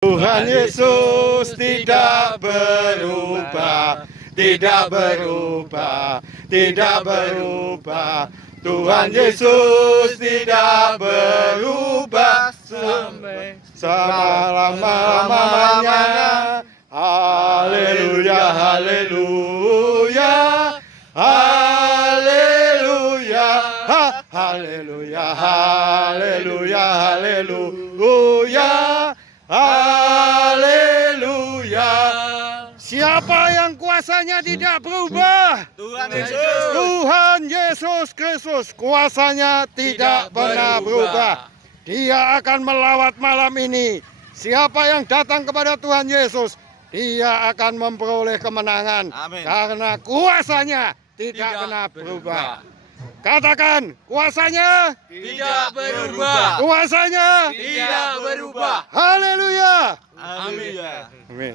Tuhan Yesus tidak berubah, tidak berubah, tidak berubah. Tuhan Yesus tidak berubah sampai selama-lamanya. Haleluya, haleluya, haleluya, haleluya, haleluya, haleluya. Haleluya. Siapa yang kuasanya tidak berubah? Tuhan Yesus. Tuhan Yesus Kristus. Kuasanya tidak pernah berubah. Dia akan melawat malam ini. Siapa yang datang kepada Tuhan Yesus, dia akan memperoleh kemenangan. Amin. Karena kuasanya tidak pernah berubah. Katakan, kuasanya Tidak berubah. kuasanya. Tidak berubah. Haleluya. Amin. Amin.